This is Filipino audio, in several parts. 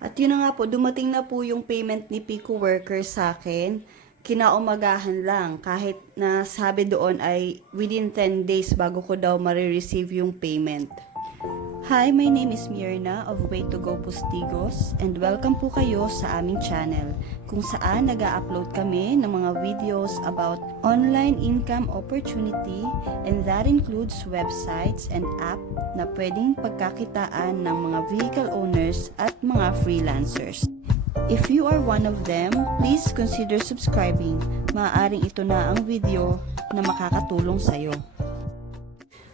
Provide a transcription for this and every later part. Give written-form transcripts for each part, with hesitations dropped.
At yun na nga po, dumating na po yung payment ni Picoworkers sa akin. Kinaumagahan lang, kahit na sabi doon ay within 10 days bago ko daw marireceive yung payment. Hi, my name is Mirna of waytogopostigos and welcome po kayo sa aming channel kung saan nag-a-upload kami ng mga videos about online income opportunity, and that includes websites and app na pwedeng pagkakitaan ng mga vehicle owners at mga freelancers. If you are one of them, please consider subscribing. Maaaring ito na ang video na makakatulong sa'yo.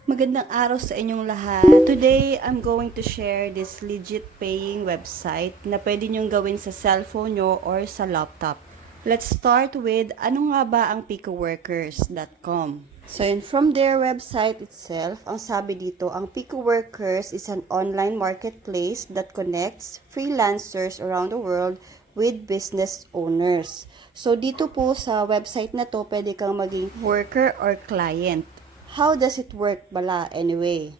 Magandang araw sa inyong lahat. Today, I'm going to share this legit paying website na pwede nyong gawin sa cellphone nyo or sa laptop. Let's start with ano nga ba ang picoworkers.com. So yun, from their website itself, ang sabi dito, ang Picoworkers is an online marketplace that connects freelancers around the world with business owners. So dito po sa website na to, pwede kang maging worker or client. How does it work bala anyway?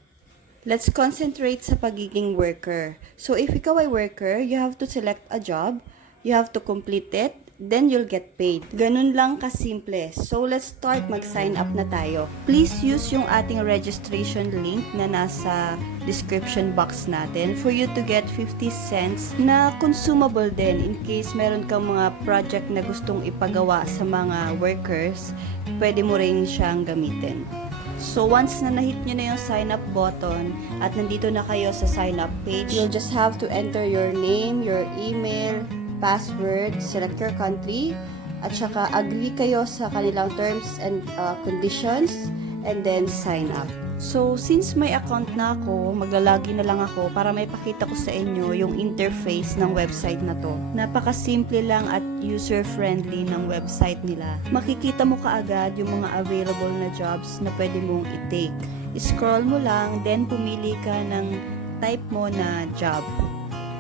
Let's concentrate sa pagiging worker. So if ikaw ay worker, you have to select a job, you have to complete it, then you'll get paid. Ganun lang kasimple. So let's start mag-sign up na tayo. Please use yung ating registration link na nasa description box natin for you to get 50 cents na consumable din in case meron kang mga project na gustong ipagawa sa mga workers, pwede mo rin siyang gamitin. So once na nahit nyo na yung sign up button at nandito na kayo sa sign up page, you'll just have to enter your name, your email, password, select your country, at saka agree kayo sa kanilang terms and conditions, and then sign up. So since may account na ako, maglalagi na lang ako para may pakita ko sa inyo yung interface ng website na to. Napakasimple lang at user-friendly ng website nila. Makikita mo kaagad yung mga available na jobs na pwede mong i-take. I-scroll mo lang, then pumili ka ng type mo na job.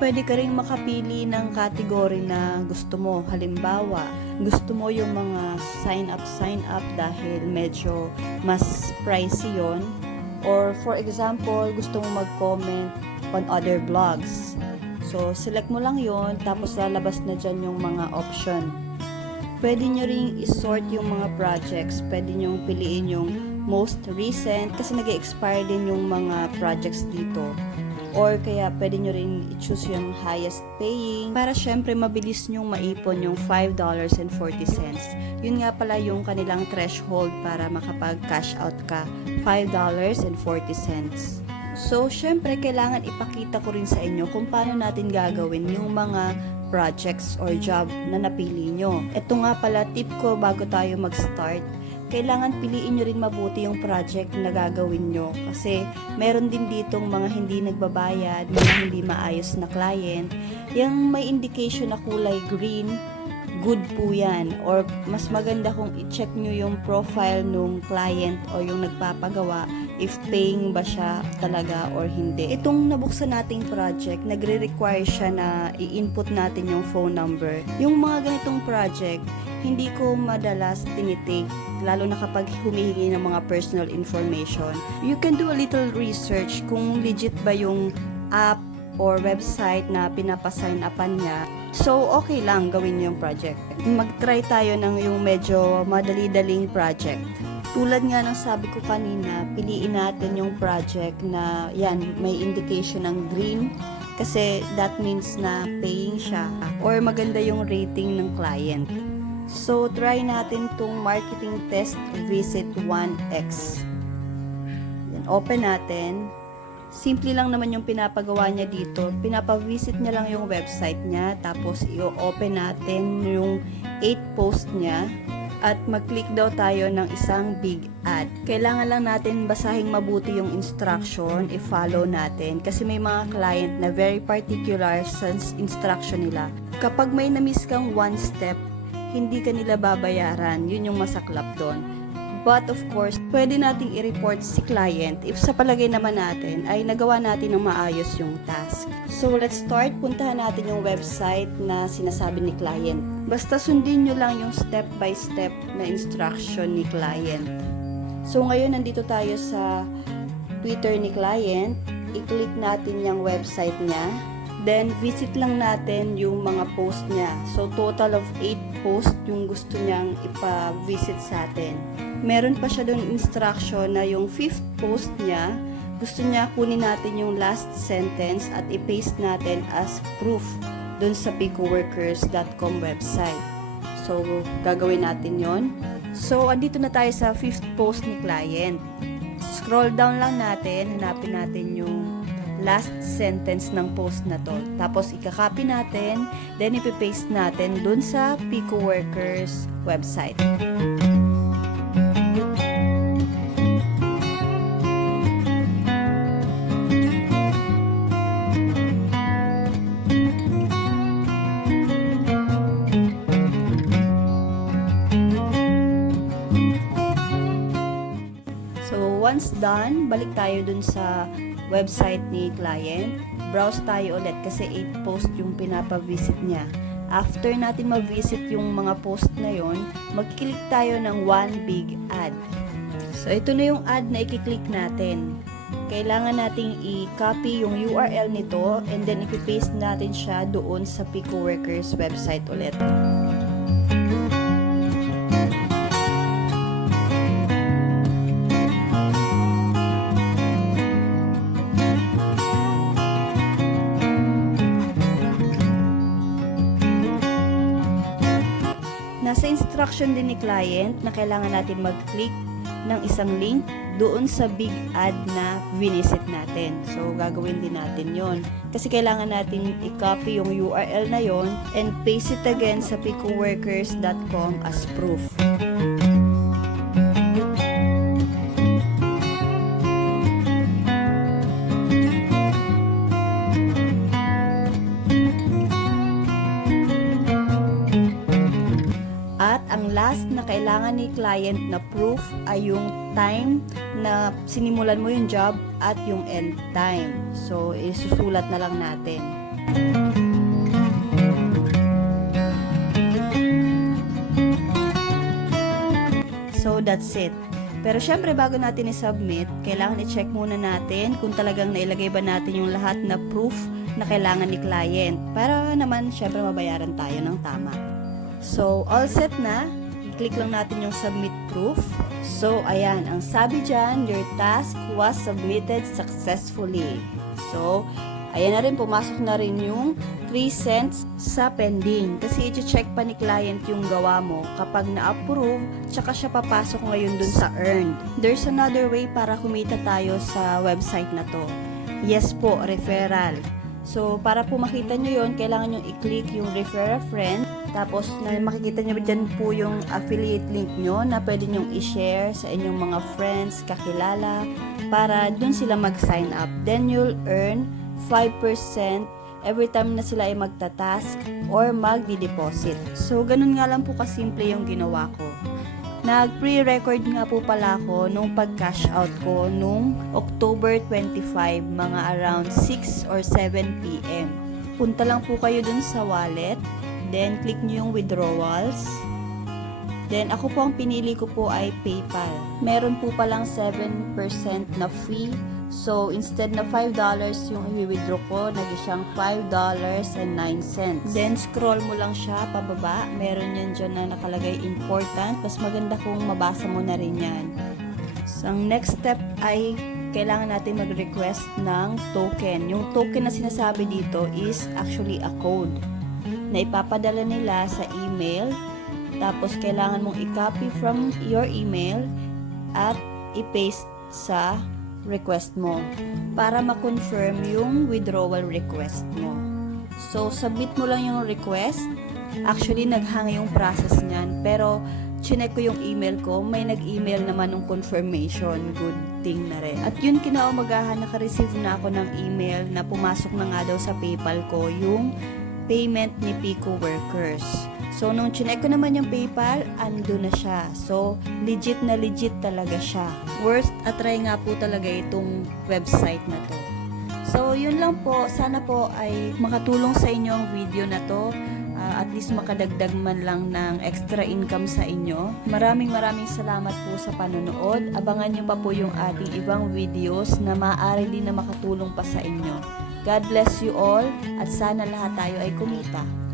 Pwede ka rin makapili ng category na gusto mo. Halimbawa, gusto mo yung mga sign up dahil medyo mas pricey yon. Or for example, gusto mo mag-comment on other blogs. So, select mo lang yon, tapos lalabas na dyan yung mga option. Pwede nyo ring isort yung mga projects. Pwede nyo piliin yung most recent kasi nag-expire din yung mga projects dito. Or kaya pwede nyo rin i-choose yung highest paying para syempre mabilis nyong maipon yung $5.40. Yun nga pala yung kanilang threshold para makapag-cash out ka, $5.40. So syempre kailangan ipakita ko rin sa inyo kung paano natin gagawin yung mga projects or job na napili nyo. Ito nga pala tip ko bago tayo mag-start. Kailangan piliin nyo rin mabuti yung project na gagawin nyo kasi meron din ditong mga hindi nagbabayad, mga hindi maayos na client. Yung may indication na kulay green, good po yan. Or mas maganda kung i-check nyo yung profile nung client o yung nagpapagawa if paying ba siya talaga or hindi. Itong nabuksan nating project, nagre-require siya na i-input natin yung phone number. Yung mga ganitong project, hindi ko madalas tinitake, lalo na kapag humihingi ng mga personal information. You can do a little research kung legit ba yung app or website na pinapasign upan niya. So, okay lang gawin yung project. Mag-try tayo ng yung medyo madali-daling project. Tulad nga ng sabi ko kanina, piliin natin yung project na yan, may indication ng green kasi that means na paying siya or maganda yung rating ng client. So, try natin tong marketing test visit 1x. Yan, open natin. Simple lang naman yung pinapagawa niya dito. Pinapavisit niya lang yung website niya. Tapos, i-open natin yung 8 post niya. At mag-click daw tayo ng isang big ad. Kailangan lang natin basahing mabuti yung instruction, i-follow natin. Kasi may mga client na very particular sa instruction nila. Kapag may na-miss kang one step, hindi ka nila babayaran. Yun yung masaklap doon. But of course, pwede nating i-report si client if sa palagay naman natin ay nagawa natin ng maayos yung task. So let's start. Puntahan natin yung website na sinasabi ni client. Basta sundin nyo lang yung step by step na instruction ni client. So ngayon nandito tayo sa Twitter ni client. I-click natin yung website niya. Then, visit lang natin yung mga post niya. So, total of 8 post yung gusto niyang ipa-visit sa atin. Meron pa siya doon instruction na yung 5th post niya, gusto niya kunin natin yung last sentence at i-paste natin as proof doon sa picoworkers.com website. So, gagawin natin yon. So, andito na tayo sa 5th post ni client. Scroll down lang natin, hanapin natin yung last sentence ng post na to. Tapos, ika-copy natin, then ipipaste natin dun sa Picoworkers website. So, once done, balik tayo dun sa website ni client. Browse tayo ulit kasi 8 post yung pinapa-visit niya. After natin ma-visit yung mga post na yon, mag-click tayo ng one big ad. So, ito na yung ad na i-click natin. Kailangan nating i-copy yung URL nito and then i-paste natin siya doon sa Picoworkers website ulit. Nasa instruction din ni client na kailangan natin mag-click ng isang link doon sa big ad na vinisit natin. So, gagawin din natin yon. Kasi kailangan natin i-copy yung URL na yon and paste it again sa picoworkers.com as proof. Ang last na kailangan ni client na proof ay yung time na sinimulan mo yung job at yung end time. So, isusulat na lang natin. So, that's it. Pero syempre, bago natin i-submit, kailangan i-check muna natin kung talagang nailagay ba natin yung lahat na proof na kailangan ni client. Para naman, syempre, mabayaran tayo ng tama. So, all set na. I-click lang natin yung submit proof. So, ayan. Ang sabi dyan, your task was submitted successfully. So, ayan na rin. Pumasok na rin yung 3 cents sa pending. Kasi i-check pa ni client yung gawa mo. Kapag na-approve, tsaka siya papasok ngayon dun sa earned. There's another way para kumita tayo sa website na to. Yes po, referral. So, para po makita nyo yun, kailangan nyo i-click yung refer a friend. Tapos, makikita nyo dyan po yung affiliate link nyo na pwede nyong i-share sa inyong mga friends, kakilala, para dun sila mag-sign up. Then, you'll earn 5% every time na sila ay magta-task or magdi-deposit. So, ganun nga lang po kasimple yung ginawa ko. Nag-pre-record nga po pala ako nung pag-cash out ko nung October 25, mga around 6 or 7 p.m. Punta lang po kayo dun sa wallet. Then, click nyo yung withdrawals. Then, ako po ang pinili ko po ay PayPal. Meron po palang 7% na fee. So, instead na $5 yung i-withdraw ko, naging siyang $5.09. Then, scroll mo lang siya pababa. Meron yan dyan na nakalagay important. Mas maganda kung mabasa mo na rin yan. So, ang next step ay kailangan natin mag-request ng token. Yung token na sinasabi dito is actually a code na ipapadala nila sa email. Tapos, kailangan mong i-copy from your email at i-paste sa request mo para ma-confirm yung withdrawal request mo. So, submit mo lang yung request. Actually, naghang yung process niyan. Pero, chinek ko yung email ko. May nag-email naman ng confirmation. Good thing na rin. At yun, kinaumagahan, naka-receive na ako ng email na pumasok na nga daw sa PayPal ko yung payment ni Picoworkers. So, nung chinek ko naman yung PayPal, ando na siya. So, legit na legit talaga siya. Worth a try nga po talaga itong website na to. So, yun lang po. Sana po ay makatulong sa inyo ang video na to. At least makadagdag man lang ng extra income sa inyo. Maraming salamat po sa panonood. Abangan nyo pa po yung ating ibang videos na maaari din na makatulong pa sa inyo. God bless you all at sana lahat tayo ay kumita.